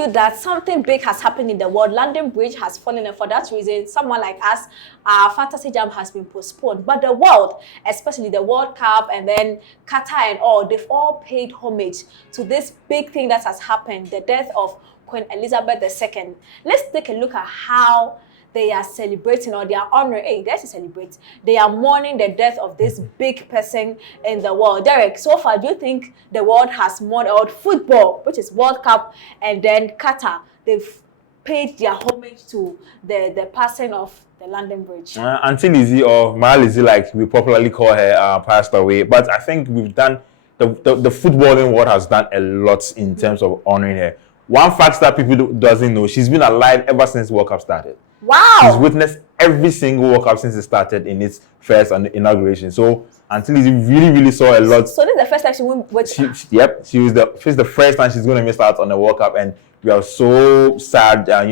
you that something big has happened in the world. London Bridge has fallen, and for that reason, someone like us, our fantasy jam has been postponed. But the world, especially the World Cup and then Qatar and all, they've all paid homage to this big thing that has happened, the death of Queen Elizabeth II. Let's take a look at how they are celebrating, or they are honoring. Hey, let's celebrate. They are mourning the death of this big person in the world. Derek, so far, do you think the world has mourned out football, which is World Cup, and then Qatar? They've paid their homage to the passing of the London Bridge. Auntie Lizzie, or Ma Lizzie, like we popularly call her, passed away. But I think we've done, the footballing world has done a lot in terms of honoring her. One fact that people doesn't know, she's been alive ever since World Cup started. Wow! She's witnessed every single World Cup since it started in its first inauguration. So Auntie Lizzie really saw a lot. So this is the first time she won with Yep, she's the first time she's going to miss out on the World Cup, and we are so sad. I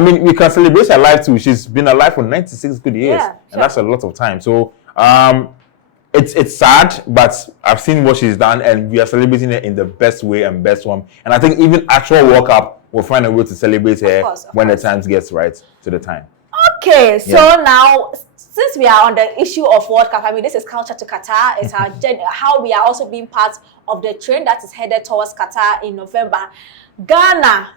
mean, we can celebrate her life too. She's been alive for 96 good years, and that's a lot of time. So it's sad, but I've seen what she's done, and we are celebrating it in the best way and best one. And I think even actual World Cup will find a way to celebrate her when the time gets right to the time. Okay, so now, since we are on the issue of World Cup, I mean, this is Culture to Qatar. It's our how we are also being part of the train that is headed towards Qatar in November. Ghana,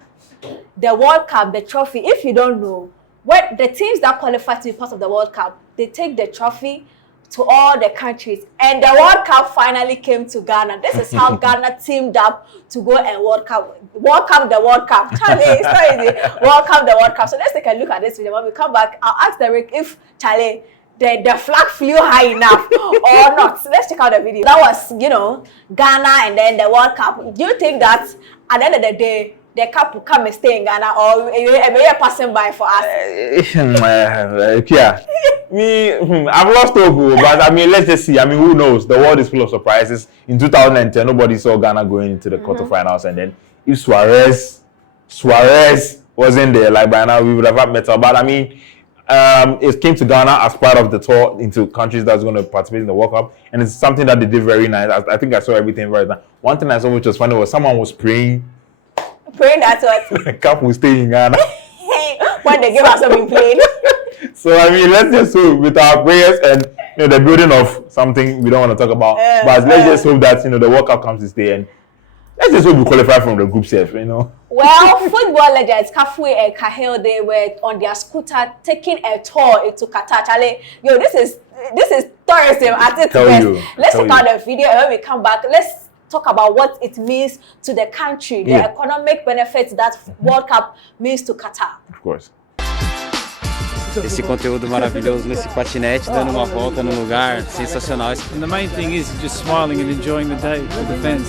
the World Cup, the trophy, if you don't know, what the teams that qualify to be part of the World Cup, they take the trophy to all the countries, and the World Cup finally came to Ghana. This is how Ghana teamed up to go and welcome the World Cup. Charlie, it's not easy. Welcome the World Cup. So let's take a look at this video. When we come back, I'll ask Derek if Charlie, the flag flew high enough or not. So let's check out the video. That was, Ghana and then the World Cup. Do you think that at the end of the day, the cup will come and stay in Ghana, or you're passing by for us? I've lost hope, but I mean, let's just see. I mean, who knows? The world is full of surprises. In 2010, nobody saw Ghana going into the quarterfinals, and then if Suarez wasn't there, like by now we would have had metal. But I mean, it came to Ghana as part of the tour into countries that's going to participate in the World Cup, and it's something that they did very nice. I think I saw everything very nice. One thing I saw which was funny was someone was praying that what? the cup will stay in Ghana. When they give us something playing. So I mean, let's just hope with our prayers and the building of something we don't want to talk about, but let's just hope that the World Cup comes to stay, and let's just hope we qualify from the group stage. Well, football legends Kafue and Kahel, they were on their scooter taking a tour into Qatar. Charlie, this is tourism at its best. Let's check out the video, and when we come back, let's talk about what it means to the country, the economic benefits that World Cup means to Qatar. Of course. Esse conteúdo maravilhoso nesse patinete, dando uma volta no lugar sensacional. And the main thing is just smiling and enjoying the day with the fans.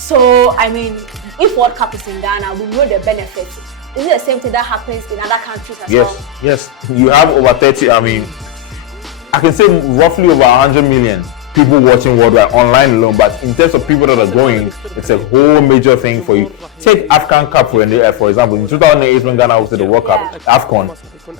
So, I mean, if World Cup is in Ghana, we know the benefits. Is it the same thing that happens in other countries as well? Yes. You have over 30, I mean, I can say roughly over 100 million people watching worldwide online alone, but in terms of people that are going, it's a whole major thing for you. Take African Cup for example. In 2008 when Ghana hosted the World Cup, AFCON,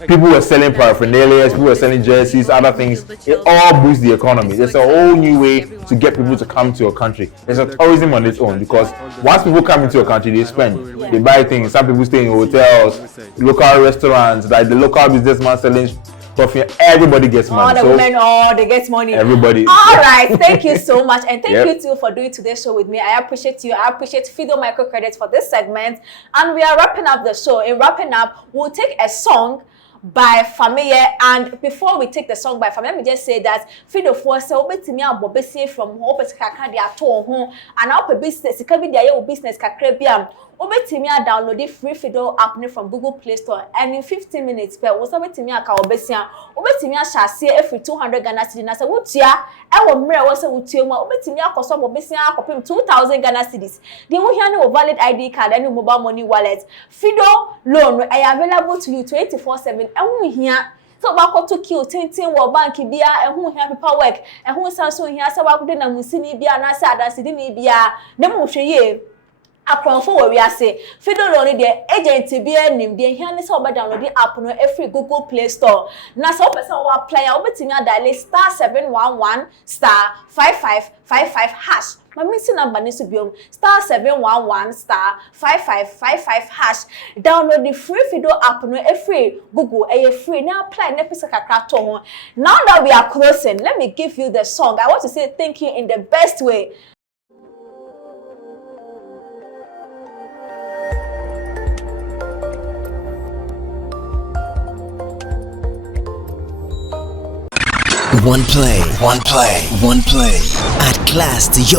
people were selling paraphernalia, people were selling jerseys, other things. It all boosts the economy. There's a whole new way to get people to come to your country. There's a tourism on its own, because once people come into your country, they spend, they buy things. Some people stay in hotels, local restaurants, like the local businessman selling coffee. Everybody gets money. All the women, they get money. Everybody. All right, thank you so much, and thank you too for doing today's show with me. I appreciate you. I appreciate Fido Micro Credit for this segment, and we are wrapping up the show. In wrapping up, we'll take a song by Familia, and before we take the song by Familia, let me just say that Fido for so betimi abobesi from hope kakra dia to ho and now business ka bi dia business kakra biam obetimi download the free Fido app from Google Play Store, and in 15 minutes per wo so betimi aka obesia obetimi ahase every 200 Ghana cedis na se wotua e wo mre wo se wotua mu obetimi akoso obesia akopem 2000 Ghana cedis the wo hia no valid ID card and mobile money wallet. Fido loan are available to you 24/7 and wo hia so bako to kill tintin wo bank bia ehun hia paperwork ehun sanso hia se wa kude na musini bia na se adasidi ni bia na mo hwe ye akronfo where we are say Fido no need the agent be nim the here ne say oba download the app no every Google Play Store na so person wa apply a obetimi dial star 711 star 5555 hash mami si number ni so biom star 711 star 5555 hash download the free Fido app no every Google free na apply na pesa kakra to ho. Now that we are closing, let me give you the song. I want to say thank you in the best way. OnePlay. At class to your